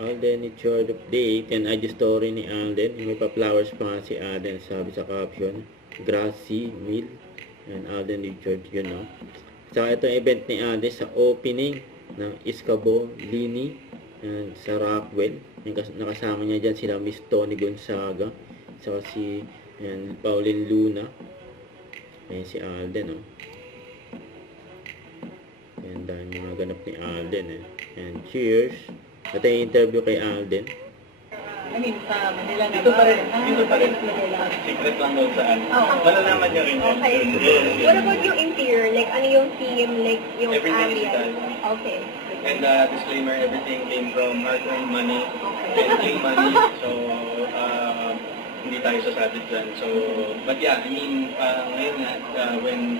Alden, it's your update. Yan, IG story ni Alden. May pa-flowers pa nga si Alden. Sabi sa caption, grassy meal. Yan, Alden Richard yun, no? Saka itong event ni Alden sa opening ng Iskabo Lini. Yan, sa Rockwell. Yan, nakasama niya dyan sila Miss Tony Gonzaga. Saka si yan, Pauline Luna. Yan si Alden, no? Yan, dahil yung mga ganap ni Alden, eh. And cheers! At yung interview kay Alden. I mean, sa Manila na Dito pa rin. Dito pa rin. Manila. Secret lang daw saan. Oh. Malalaman niyo rin yan. Okay. Yes. What about yung interior? Like, ano yung theme? Like, yung Everything is ambience? done. Okay. And disclaimer, everything came from hard-earned money and clean money. So, hindi tayo sasabit dyan. So, but yeah, I mean, ngayon nga, when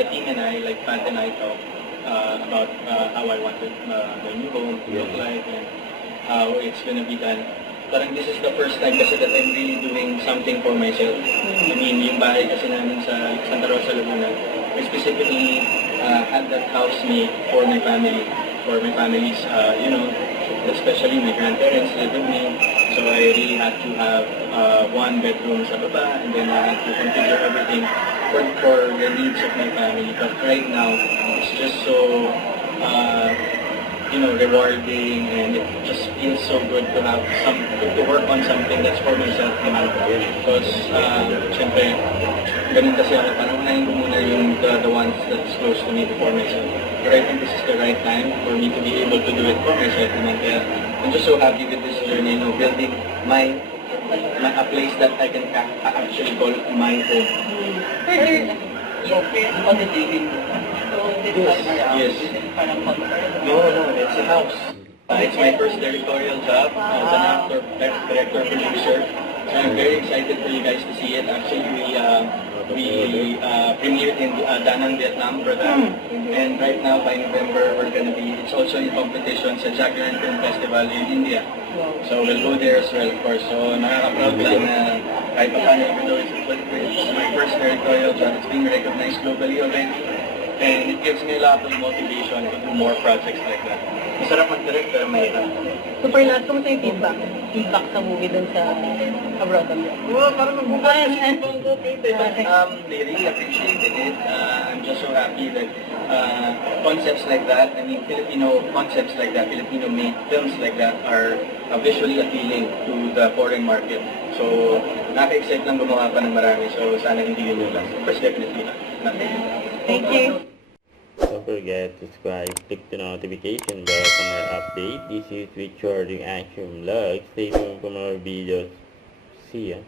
the team and I, like Pat and I talk about how I wanted the new home to look like and how it's gonna be done. Parang this is the first time kasi that I'm really doing something for myself. I mean, yung bahay kasi namin sa Santa Rosa, Laguna, I specifically had that house made for my family, for my family's, you know, especially my grandparents live with me. So I really had to have one bedroom sa baba, and then I had to configure everything for the needs of my family. But right now, it's just so, you know, rewarding, and it just feels so good to have to work on something that's for myself naman. Because, syempre, ganun kasi ako, parang unahin ko muna yung the ones that's close to me before myself. But I think this is the right time for me to be able to do it for myself naman. Kaya I'm just so happy with this journey, you know, building a place that I can actually call my home. On the dating. So, this time around, Yes. this is parang comparable. No, it's a house. It's my first directorial job as an actor, director, producer. So I'm very excited for you guys to see it. Actually, we premiered in Da Nang, Vietnam for that. And right now, by November, it's also in competition sa Jagran Film Festival in India. So we'll go there as well, of course. So nakaka-proud lang na kahit pa paano, even though it's my first directorial job, it's being recognized globally already. And it gives me a lot of motivation to do more projects like that. Masarap mag-direct pero mahirap. Super lahat, kumusta yung feedback? Feedback sa movie dun sa abroad. Well, parang magbukas kasi itong they really appreciated it. I'm just so happy that concepts like that, I mean Filipino concepts like that, Filipino-made films like that are visually appealing to the foreign market. So, nakaka-excite lang gumawa pa ng marami. So, sana hindi yun yung last. Of course, definitely not. Thank you. Don't forget to subscribe, click the notification bell for more update. This is Richard Action Vlog. Stay tuned for more videos. See ya.